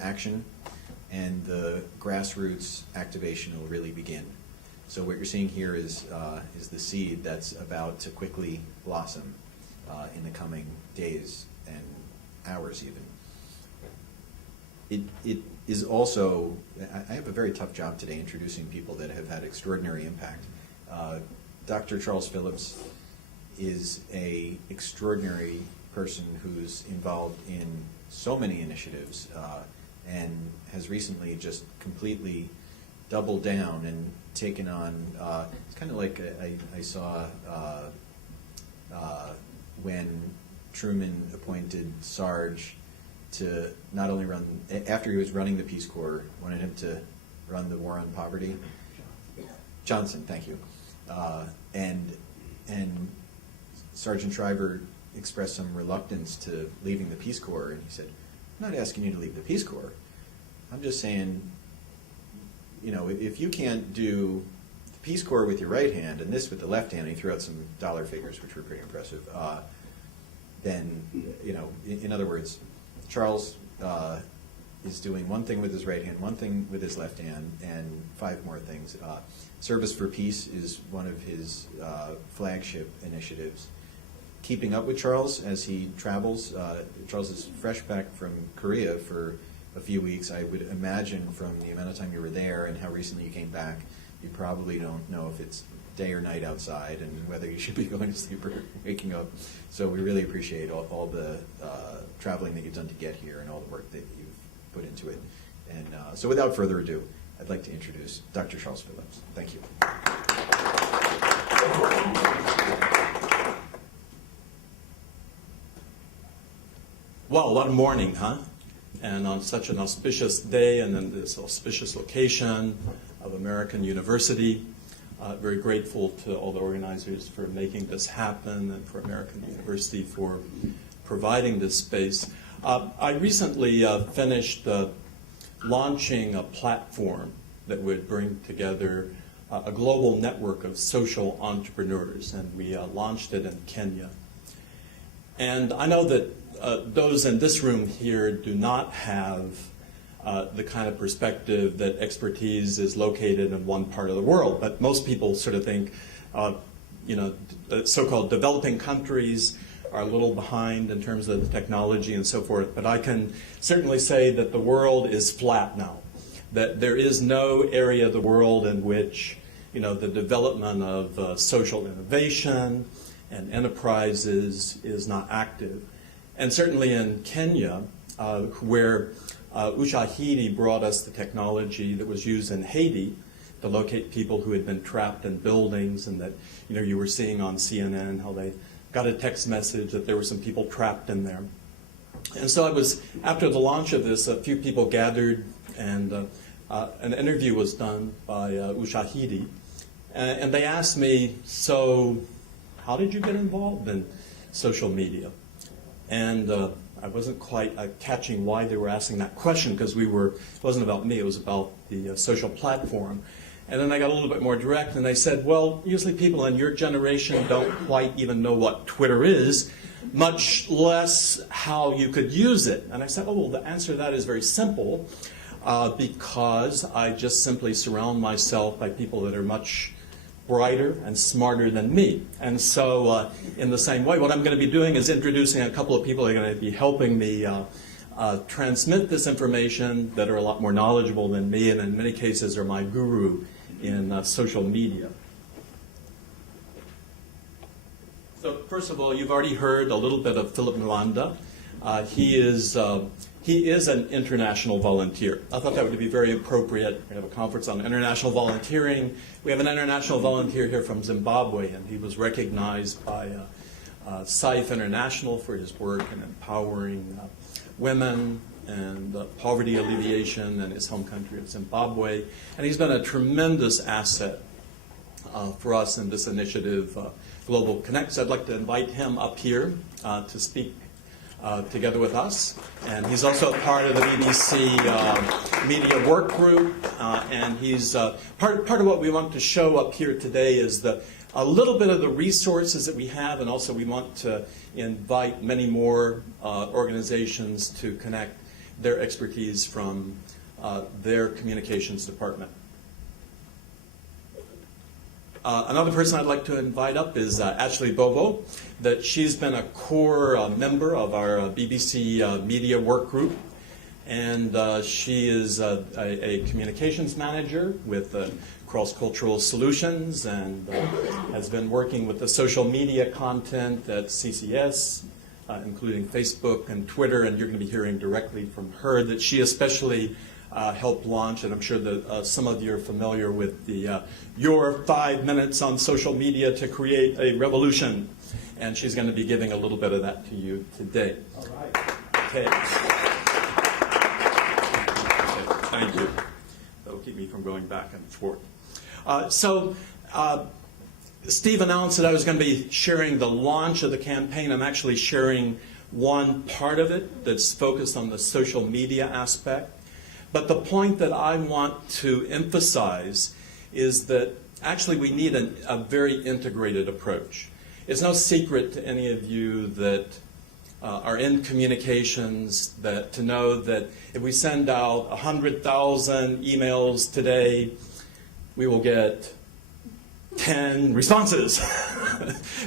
action, and the grassroots activation will really begin. So what you're seeing here is the seed that's about to quickly blossom in the coming days and hours even. It is also, I have a very tough job today introducing people that have had extraordinary impact. Dr. Charles Phillips is an extraordinary person who's involved in so many initiatives and has recently just completely doubled down and taken on, it's kind of like I saw when Truman appointed Sarge to not only run, after he was running the Peace Corps, wanted him to run the war on poverty. Johnson, thank you. And Sergeant Shriver expressed some reluctance to leaving the Peace Corps, and he said, I'm not asking you to leave the Peace Corps. I'm just saying, you know, if you can't do the Peace Corps with your right hand and this with the left hand, and he threw out some dollar figures, which were pretty impressive, then, you know, in other words, Charles is doing one thing with his right hand, one thing with his left hand, and 5 more things. Service for Peace is one of his flagship initiatives. Keeping up with Charles as he travels. Charles is fresh back from Korea for a few weeks. I would imagine from the amount of time you were there and how recently you came back, you probably don't know if it's day or night outside and whether you should be going to sleep or waking up. So we really appreciate all the traveling that you've done to get here and all the work that you've put into it. And so without further ado, I'd like to introduce Dr. Charles Phillips. Thank you. Well, what a morning, huh? And on such an auspicious day and in this auspicious location of American University, very grateful to all the organizers for making this happen and for American University for providing this space. I recently finished launching a platform that would bring together a global network of social entrepreneurs, and we launched it in Kenya. And I know that those in this room here do not have the kind of perspective that expertise is located in one part of the world, but most people sort of think, you know, so-called developing countries are a little behind in terms of the technology and so forth, but I can certainly say that the world is flat now, that there is no area of the world in which, you know, the development of social innovation and enterprises is not active. And certainly in Kenya, where Ushahidi brought us the technology that was used in Haiti to locate people who had been trapped in buildings, and that, you know, you were seeing on CNN how they got a text message that there were some people trapped in there. And so after the launch of this, a few people gathered, and an interview was done by Ushahidi. And they asked me, so how did you get involved in social media? And I wasn't quite catching why they were asking that question, because it wasn't about me, it was about the social platform. And then I got a little bit more direct, and they said, well, usually people in your generation don't quite even know what Twitter is, much less how you could use it. And I said, oh, well, the answer to that is very simple, because I just simply surround myself by people that are much brighter and smarter than me. And so in the same way, what I'm going to be doing is introducing a couple of people that are going to be helping me transmit this information that are a lot more knowledgeable than me, and in many cases are my guru in social media. So first of all, you've already heard a little bit of Philip Nwanda. He is an international volunteer. I thought that would be very appropriate. We have a conference on international volunteering. We have an international volunteer here from Zimbabwe, and he was recognized by SAIF International for his work in empowering women and poverty alleviation in his home country of Zimbabwe. And he's been a tremendous asset for us in this initiative, Global Connect. So I'd like to invite him up here to speak together with us. And he's also a part of the BBC Media Work Group. And he's part of what we want to show up here today is a little bit of the resources that we have, and also we want to invite many more organizations to connect their expertise from their communications department. Another person I'd like to invite up is Ashley Bovo. That she's been a core member of our BBC Media Work Group, and she is a communications manager with Cross Cultural Solutions, and has been working with the social media content at CCS, including Facebook and Twitter, and you're going to be hearing directly from her that she especially helped launch, and I'm sure that some of you are familiar with the Your 5 Minutes on Social Media to Create a Revolution, and she's going to be giving a little bit of that to you today. All right. Okay. Thank you. That'll keep me from going back and forth. Steve announced that I was going to be sharing the launch of the campaign. I'm actually sharing one part of it that's focused on the social media aspect. But the point that I want to emphasize is that actually we need a very integrated approach. It's no secret to any of you that are in communications to know that if we send out 100,000 emails today, we will get 10 responses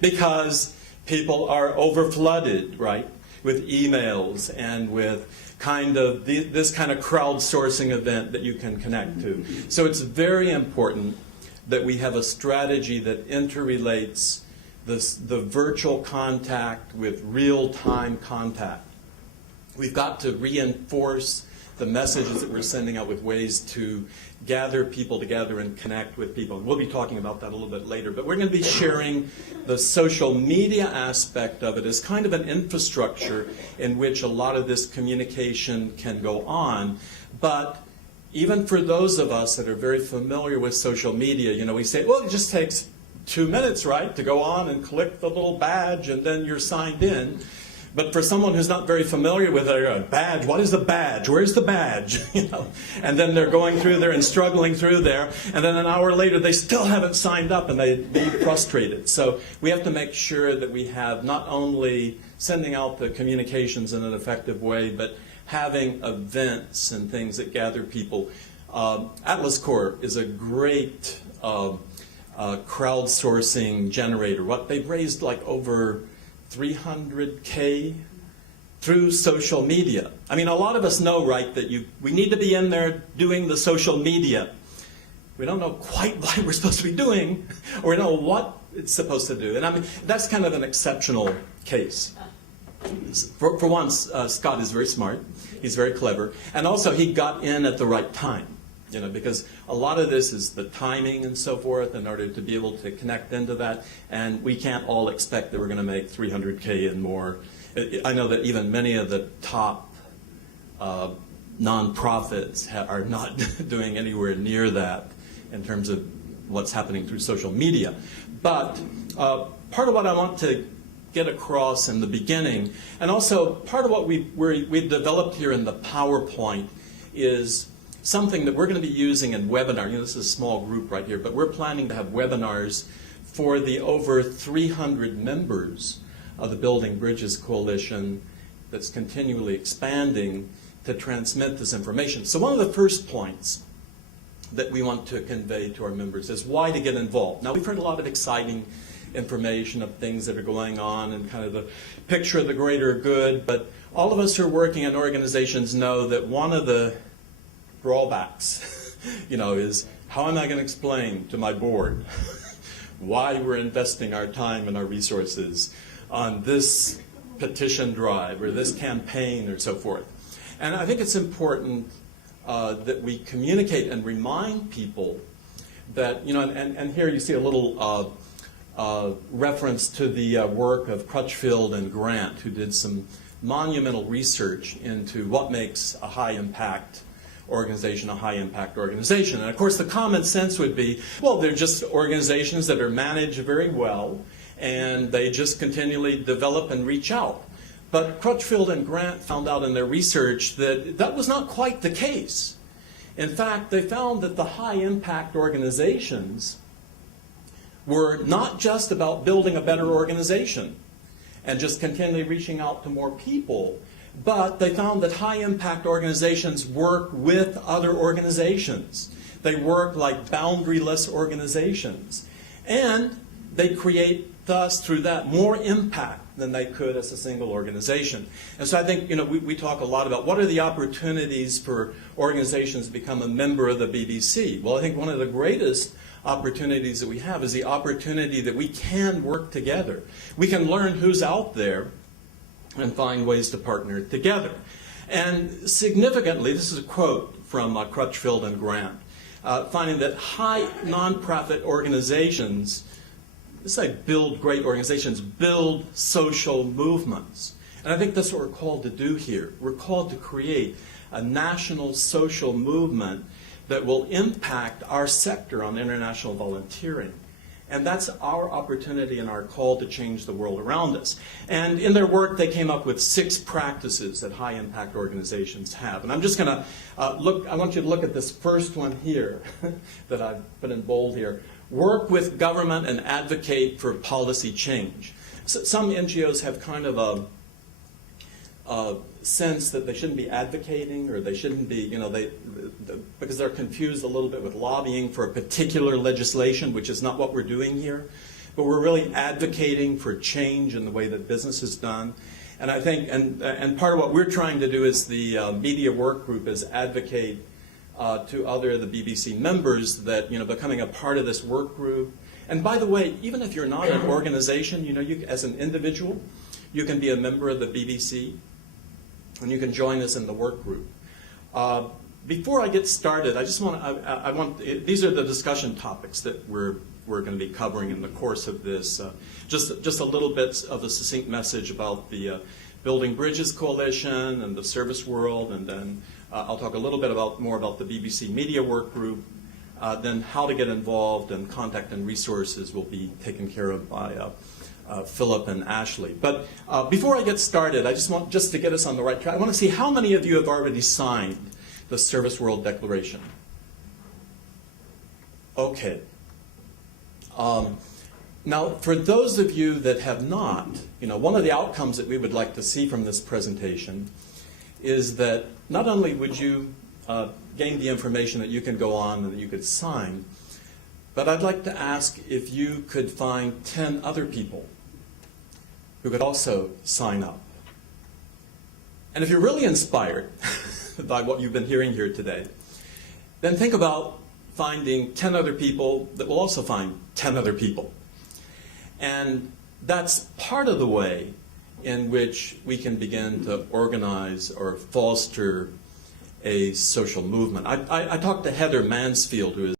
because people are overflooded, right, with emails and with this kind of crowdsourcing event that you can connect to. So it's very important that we have a strategy that interrelates the virtual contact with real-time contact. We've got to reinforce the messages that we're sending out with ways to gather people together and connect with people. We'll be talking about that a little bit later. But we're going to be sharing the social media aspect of it as kind of an infrastructure in which a lot of this communication can go on. But even for those of us that are very familiar with social media, we say, well, it just takes 2 minutes, right, to go on and click the little badge and then you're signed in. But for someone who's not very familiar with a badge, what is the badge? Where's the badge? And then they're going through there and struggling through there, and then an hour later they still haven't signed up and they'd be frustrated. So we have to make sure that we have not only sending out the communications in an effective way, but having events and things that gather people. Atlas Corp is a great crowdsourcing generator. They've raised like over $300K through social media. I mean, a lot of us know, right, that we need to be in there doing the social media. We don't know quite what we're supposed to be doing, or we don't know what it's supposed to do. And I mean, that's kind of an exceptional case. For once, Scott is very smart. He's very clever. And also, he got in at the right time. Because a lot of this is the timing and so forth in order to be able to connect into that. And we can't all expect that we're going to make $300K and more. I know that even many of the top nonprofits are not doing anywhere near that in terms of what's happening through social media. But part of what I want to get across in the beginning, and also part of what we've developed here in the PowerPoint is something that we're going to be using in webinar. This is a small group right here, but we're planning to have webinars for the over 300 members of the Building Bridges Coalition that's continually expanding to transmit this information. So one of the first points that we want to convey to our members is why to get involved. Now, we've heard a lot of exciting information of things that are going on and kind of the picture of the greater good, but all of us who are working in organizations know that one of the drawbacks, is how am I going to explain to my board why we're investing our time and our resources on this petition drive or this campaign or so forth. And I think it's important that we communicate and remind people that, and here you see a little reference to the work of Crutchfield and Grant, who did some monumental research into what makes a high-impact organization a high-impact organization. And of course, the common sense would be, well, they're just organizations that are managed very well, and they just continually develop and reach out. But Crutchfield and Grant found out in their research that that was not quite the case. In fact, they found that the high-impact organizations were not just about building a better organization and just continually reaching out to more people, But they found that high-impact organizations work with other organizations. They work like boundaryless organizations. And they create, thus, through that, more impact than they could as a single organization. And so I think, we talk a lot about what are the opportunities for organizations to become a member of the BBC. Well, I think one of the greatest opportunities that we have is the opportunity that we can work together. We can learn who's out there and find ways to partner together. And significantly, this is a quote from Crutchfield and Grant, finding that high nonprofit organizations, it's like build great organizations, build social movements. And I think that's what we're called to do here. We're called to create a national social movement that will impact our sector on international volunteering. And that's our opportunity and our call to change the world around us. And in their work, they came up with 6 practices that high-impact organizations have. And I'm just going to I want you to look at this first one here that I've put in bold here. Work with government and advocate for policy change. So some NGOs have kind of a sense that they shouldn't be advocating, or they shouldn't be, because they're confused a little bit with lobbying for a particular legislation, which is not what we're doing here. But we're really advocating for change in the way that business is done. And I think, and part of what we're trying to do is the media work group is advocate to other of the BBC members that, becoming a part of this work group. And by the way, even if you're not an organization, you as an individual, you can be a member of the BBC, and you can join us in the work group. Before I get started, I just want these are the discussion topics that we're going to be covering in the course of this. Just a little bit of a succinct message about the Building Bridges Coalition and the Service World, and then I'll talk a little bit more about the BBC Media Work Group. Then how to get involved, and contact and resources will be taken care of by Philip and Ashley. But before I get started, I just want to get us on the right track. I want to see how many of you have already signed the Service World Declaration. Okay. Now, for those of you that have not, one of the outcomes that we would like to see from this presentation is that not only would you gain the information that you can go on and that you could sign, but I'd like to ask if you could find 10 other people who could also sign up. And if you're really inspired by what you've been hearing here today, then think about finding 10 other people that will also find 10 other people. And that's part of the way in which we can begin to organize or foster a social movement. I talked to Heather Mansfield, who is